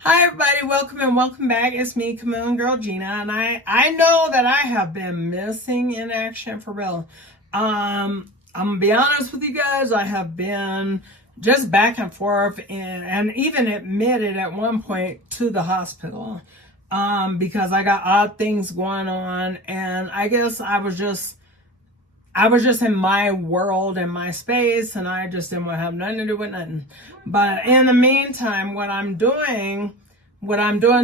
Hi everybody, welcome and welcome back. It's me, Chameleon Girl Gina, and I know that I have been missing in action for real. I'm gonna be honest with you guys, I have been just back and forth and even admitted at one point to the hospital because I got odd things going on, and I guess I was just in my world and my space, and I just didn't want to have nothing to do with nothing. But in the meantime, what I'm doing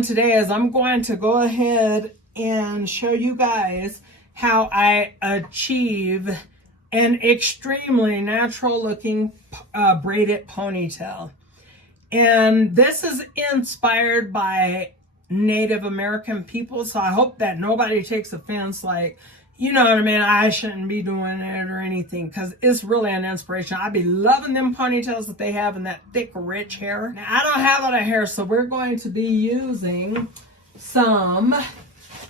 today is I'm going to go ahead and show you guys how I achieve an extremely natural looking braided ponytail. And this is inspired by Native American people, so I hope that nobody takes offense, like, you know what I mean, I shouldn't be doing it or anything, because it's really an inspiration. I be loving them ponytails that they have and that thick, rich hair. Now, I don't have a lot of hair, so we're going to be using some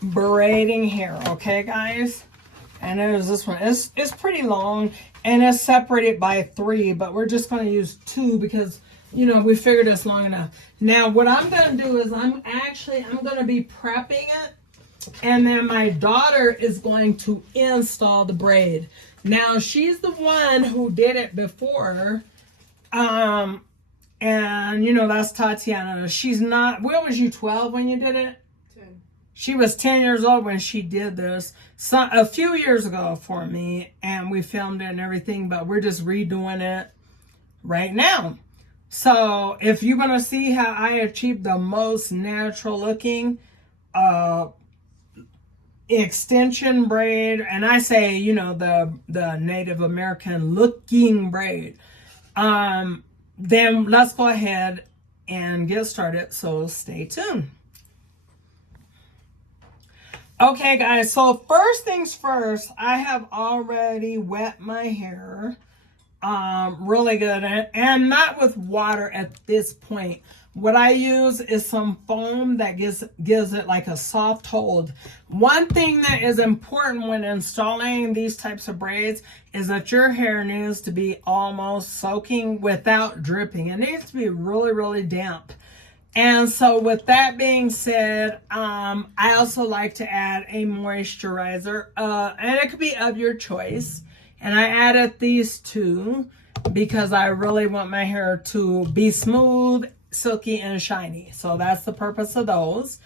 braiding hair, okay, guys? And there's this one. It's pretty long, and it's separated by 3, but we're just going to use 2 because, you know, we figured it's long enough. Now, what I'm going to do is I'm going to be prepping it, and then my daughter is going to install the braid. Now, she's the one who did it before, and, you know, that's Tatiana. She's not, where was you, 12 when you did it? She was 10 years old when she did this a few years ago for me, and we filmed it and everything, but we're just redoing it right now. So if you want to see how I achieved the most natural looking extension braid, and I say, you know, the Native American looking braid, then let's go ahead and get started, so stay tuned. Okay, guys, so first things first, I have already wet my hair really good, and not with water at this point. What I use is some foam that gives it like a soft hold. One thing that is important when installing these types of braids is that your hair needs to be almost soaking without dripping. It needs to be really, really damp. And so with that being said, I also like to add a moisturizer, and it could be of your choice. And I added these 2 because I really want my hair to be smooth, silky, and shiny. So that's the purpose of those.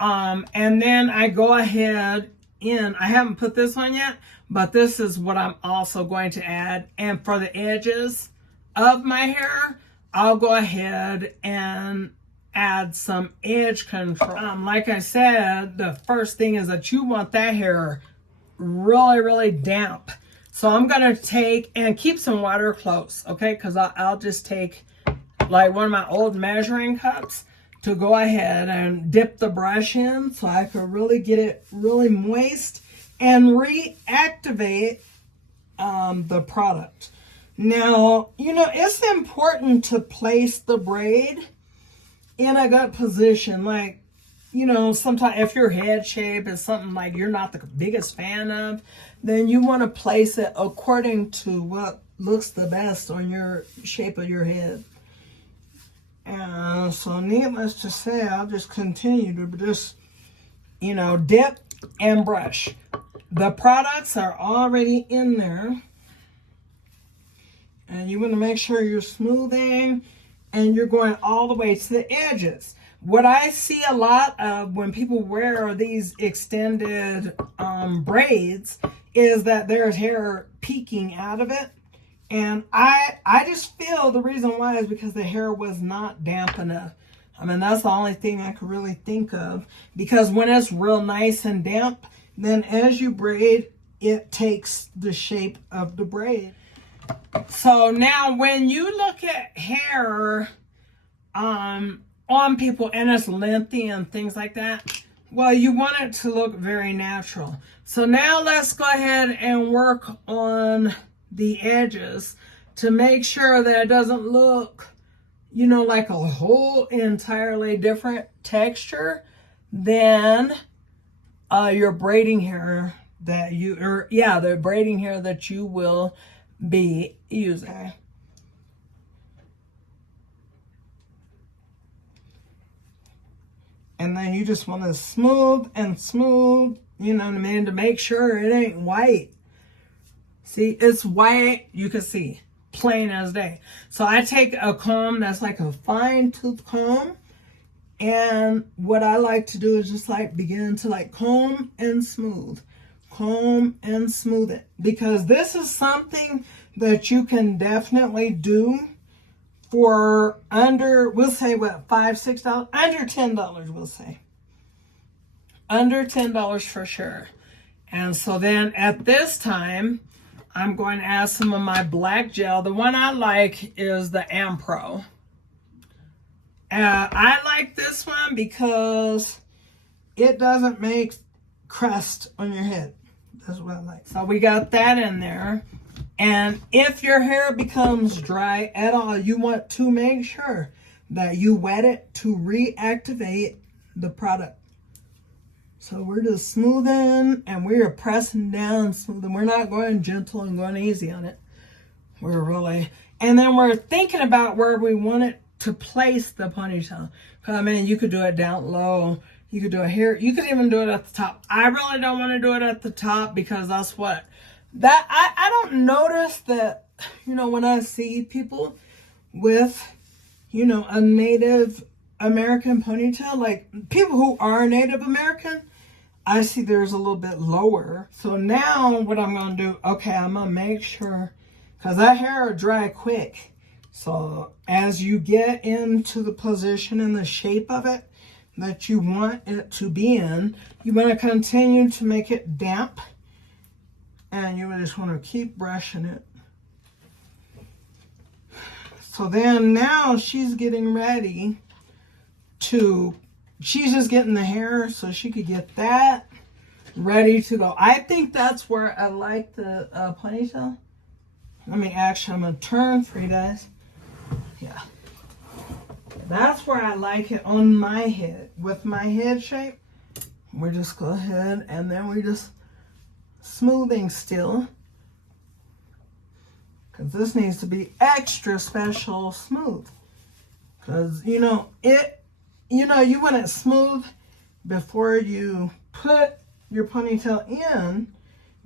And then I go ahead I haven't put this on yet, but this is what I'm also going to add. And for the edges of my hair, I'll go ahead and add some edge control. Like I said, the first thing is that you want that hair really, really damp. So I'm going to take and keep some water close, okay? Because I'll just take like one of my old measuring cups to go ahead and dip the brush in so I can really get it really moist and reactivate the product. Now, you know, it's important to place the braid in a good position. Like, you know, sometimes if your head shape is something like you're not the biggest fan of, then you want to place it according to what looks the best on your shape of your head. And so needless to say, I'll just continue to just, you know, dip and brush. The products are already in there, and you want to make sure you're smoothing and you're going all the way to the edges. What I see a lot of when people wear these extended braids is that there's hair peeking out of it. And I just feel the reason why is because the hair was not damp enough. I mean, that's the only thing I could really think of. Because when it's real nice and damp, then as you braid, it takes the shape of the braid. So now when you look at hair on people and it's lengthy and things like that, well, you want it to look very natural. So now let's go ahead and work on the edges to make sure that it doesn't look, you know, like a whole entirely different texture than your braiding hair that the braiding hair that you will be using. And then you just want to smooth and smooth, you know what I mean, to make sure it ain't white. See, it's white, you can see, plain as day. So I take a comb that's like a fine tooth comb. And what I like to do is just like begin to like comb and smooth it. Because this is something that you can definitely do for under, we'll say what, $5, $6, under $10, we'll say. Under $10 for sure. And so then at this time, I'm going to add some of my black gel. The one I like is the Ampro. I like this one because it doesn't make crust on your head. That's what I like. So we got that in there. And if your hair becomes dry at all, you want to make sure that you wet it to reactivate the product. So we're just smoothing and we are pressing down smoothing. We're not going gentle and going easy on it. We're really, and then we're thinking about where we want it to place the ponytail. I mean, you could do it down low. You could do it here. You could even do it at the top. I really don't want to do it at the top because that's what, that I don't notice that, you know, when I see people with, you know, a Native American ponytail, like people who are Native American, I see theirs a little bit lower. So now what I'm going to do, okay, I'm going to make sure, because that hair will dry quick. So as you get into the position and the shape of it that you want it to be in, you want to continue to make it damp. And you just want to keep brushing it. So then now she's getting ready to, she's just getting the hair so she could get that ready to go. I think that's where I like the ponytail. Let me actually, I'm going to turn for you guys. Yeah. That's where I like it on my head. With my head shape, we just go ahead and then we just smoothing still. Because this needs to be extra special smooth. Because, you know, you want it smooth before you put your ponytail in.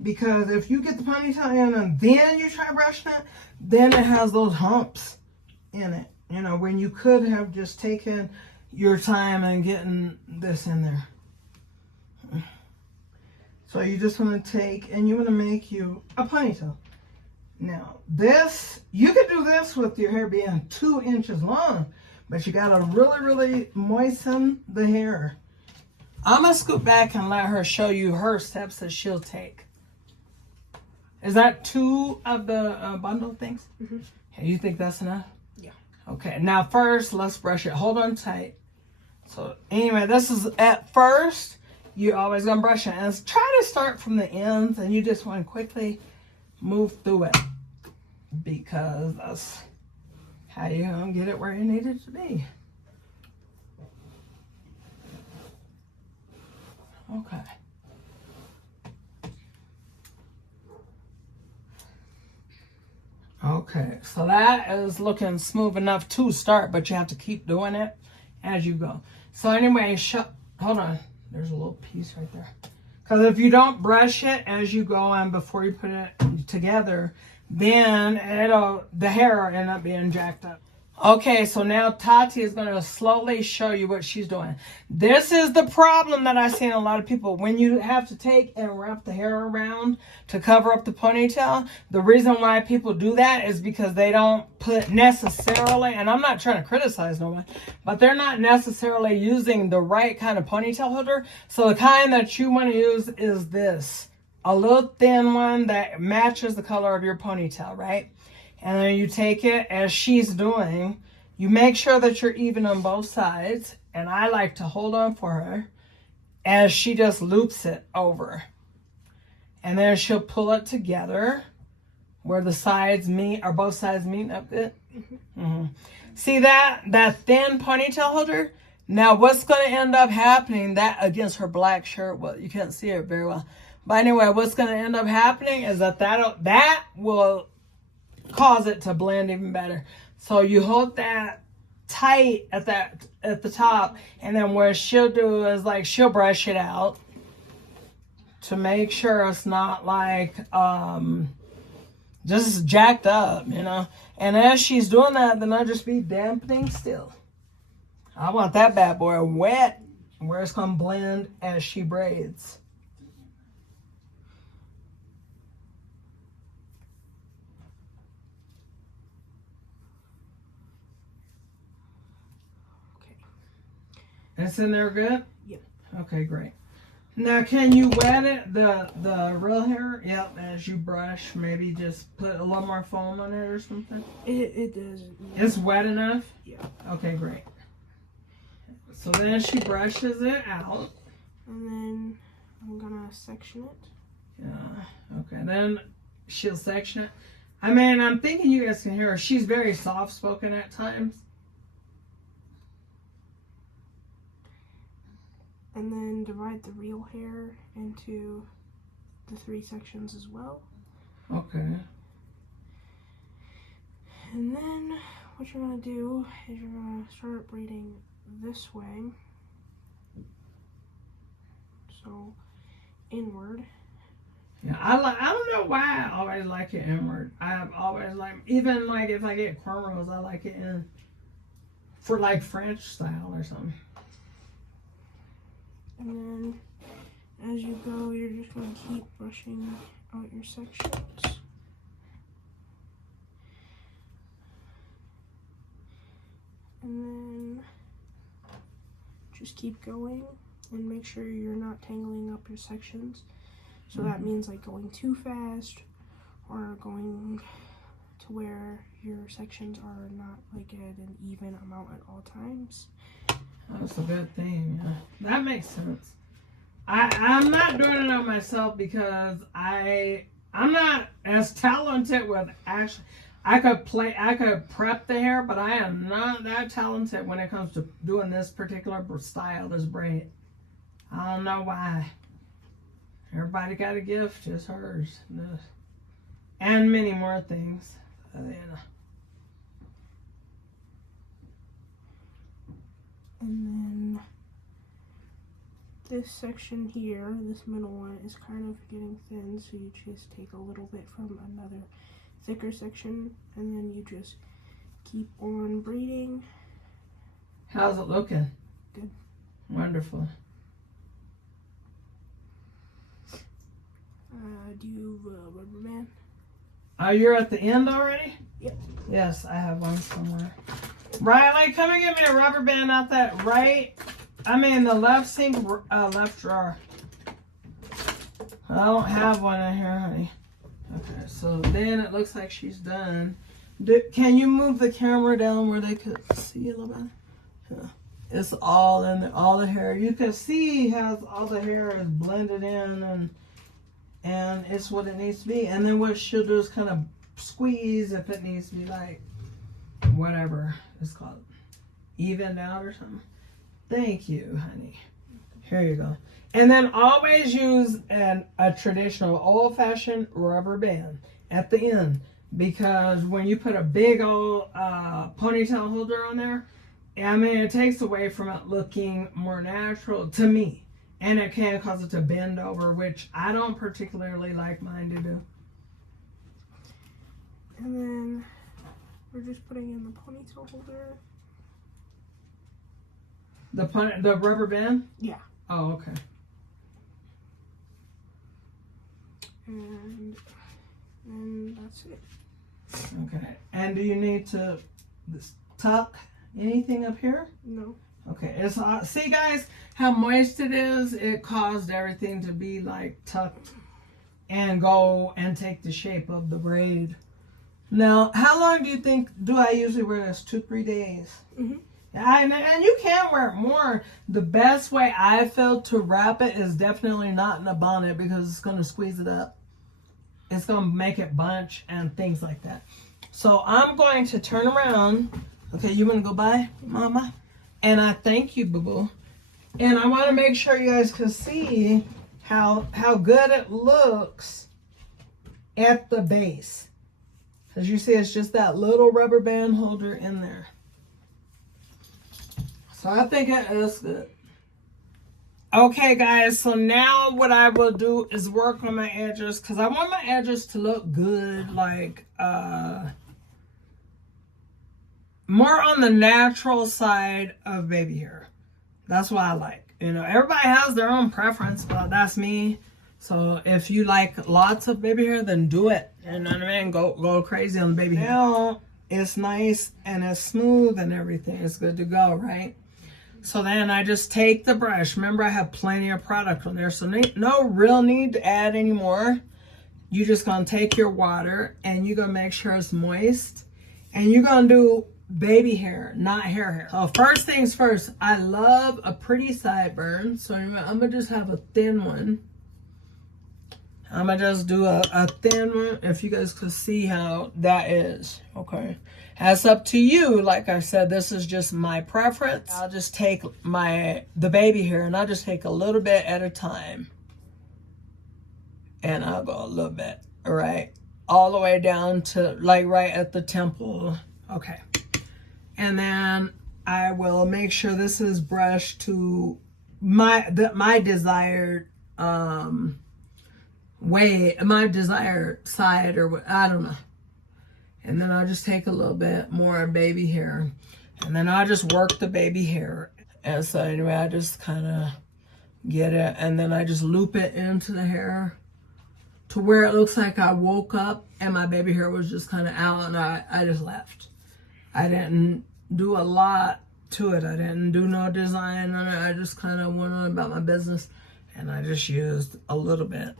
Because if you get the ponytail in and then you try brushing it, then it has those humps in it. You know, when you could have just taken your time and getting this in there. So you just want to take and you want to make you a ponytail. Now this, you could do this with your hair being 2 inches long, but you got to really, really moisten the hair. I'm going to scoot back and let her show you her steps that she'll take. Is that 2 of the bundle things? Mm-hmm. Okay, you think that's enough? Yeah. Okay, now first, let's brush it. Hold on tight. So anyway, this is at first, you're always going to brush it. And try to start from the ends, and you just want to quickly move through it. Because that's how you're going to get it where you need it to be. Okay. Okay, so that is looking smooth enough to start, but you have to keep doing it as you go. So anyway, hold on. There's a little piece right there. Because if you don't brush it as you go and before you put it together, then the hair will end up being jacked up. Okay, so now Tati is going to slowly show you what she's doing. This is the problem that I see in a lot of people. When you have to take and wrap the hair around to cover up the ponytail, the reason why people do that is because they don't put necessarily, and I'm not trying to criticize no one, but they're not necessarily using the right kind of ponytail holder. So the kind that you want to use is this. A little thin one that matches the color of your ponytail, right? And then you take it as she's doing. You make sure that you're even on both sides. And I like to hold on for her as she just loops it over. And then she'll pull it together where the sides meet, or both sides meet up it. Mm-hmm. See that thin ponytail holder? Now what's going to end up happening, that against her black shirt, well, you can't see it very well. But anyway, what's going to end up happening is that will cause it to blend even better. So you hold that tight at the top, and then what she'll do is like she'll brush it out to make sure it's not like just jacked up, you know. And as she's doing that, then I'll just be dampening still. I want that bad boy wet where it's gonna blend as she braids. It's in there good? Yep. Okay, great. Now, can you wet it, the real hair? Yep, as you brush, maybe just put a little more foam on it or something? It doesn't. It's wet enough? Yeah. Okay, great. So then she brushes it out. And then I'm gonna section it. Yeah, okay. Then she'll section it. I mean, I'm thinking you guys can hear her. She's very soft-spoken at times. And then divide the real hair into the 3 sections as well. Okay. And then what you're going to do is you're going to start braiding this way. So inward. Yeah, I don't know why I always like it inward. I've always like, even like if I get cornrows, I like it in for like French style or something. And then as you go, you're just going to keep brushing out your sections. And then just keep going and make sure you're not tangling up your sections. So that means like going too fast or going to where your sections are not like at an even amount at all times. That's a good thing. Yeah. That makes sense. I'm not doing it on myself because I'm not as talented with actually. I could prep the hair, but I am not that talented when it comes to doing this particular style, this braid. I don't know why. Everybody got a gift, just hers. And many more things. You know. And then this section here, this middle one, is kind of getting thin, so you just take a little bit from another thicker section, and then you just keep on braiding. How's it looking? Good. Wonderful. Do you have a rubber band? You're at the end already? Yep. Yes, I have one somewhere. Riley, come and get me a rubber band out that the left sink, left drawer. I don't have one in here, honey. Okay, so then it looks like she's done. Can you move the camera down where they could see a little bit? Yeah. It's all in there, all the hair. You can see how all the hair is blended in and it's what it needs to be. And then what she'll do is kind of squeeze if it needs to be like whatever it's called, evened out or something. Thank you, honey. Here you go. And then always use a traditional old-fashioned rubber band at the end, because when you put a big old ponytail holder on there, I mean, it takes away from it looking more natural to me. And it can cause it to bend over, which I don't particularly like mine to do. And then we're just putting in the ponytail holder. The rubber band? Yeah. Oh, okay. And that's it. Okay. And do you need to tuck anything up here? No. Okay. It's see, guys, how moist it is. It caused everything to be like tucked and go and take the shape of the braid. Now, how long do I usually wear this? 2-3 days. Mm-hmm. And you can wear it more. The best way I feel to wrap it is definitely not in a bonnet, because it's going to squeeze it up. It's going to make it bunch and things like that. So I'm going to turn around. Okay, you want to go by, Mama? And I thank you, boo-boo. And I want to make sure you guys can see how good it looks at the base. As you see, it's just that little rubber band holder in there. So I think it is good. Okay, guys, so now what I will do is work on my edges because I want my edges to look good, like more on the natural side of baby hair. That's what I like. You know, everybody has their own preference, but that's me. So if you like lots of baby hair, then do it. You know what I mean? Go crazy on the baby hair. Now it's nice and it's smooth and everything. It's good to go, right? So then I just take the brush. Remember, I have plenty of product on there, so no real need to add any more. You're just going to take your water and you're going to make sure it's moist. And you're going to do baby hair, not hair. So first things first, I love a pretty sideburn. So I'm going to just have a thin one. I'm going to just do a thin one, if you guys could see how that is. Okay. That's up to you. Like I said, this is just my preference. I'll just take the baby hair and I'll just take a little bit at a time. And I'll go a little bit, right? All the way down to like right at the temple. Okay. And then I will make sure this is brushed to my desired way, my desired side, or what, I don't know. And then I'll just take a little bit more baby hair. And then I'll just work the baby hair. And so anyway, I just kind of get it. And then I just loop it into the hair to where it looks like I woke up and my baby hair was just kind of out and I just left. I didn't do a lot to it. I didn't do no design on it. I just kind of went on about my business. And I just used a little bit.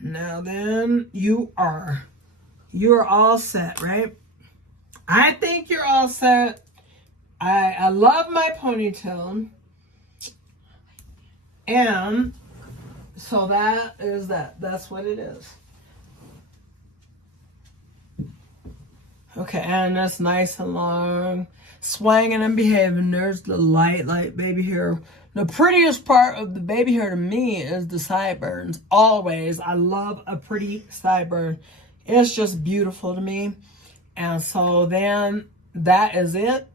Now then, you're all set, right? I think you're all set. I love my ponytail. And so that is that. That's what it is. Okay, and that's nice and long. Swanging and behaving. There's the light baby hair. The prettiest part of the baby hair to me is the sideburns. Always. I love a pretty sideburn. It's just beautiful to me. And so then that is it.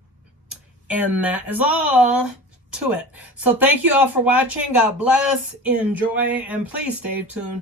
And that is all to it. So thank you all for watching. God bless. Enjoy. And please stay tuned.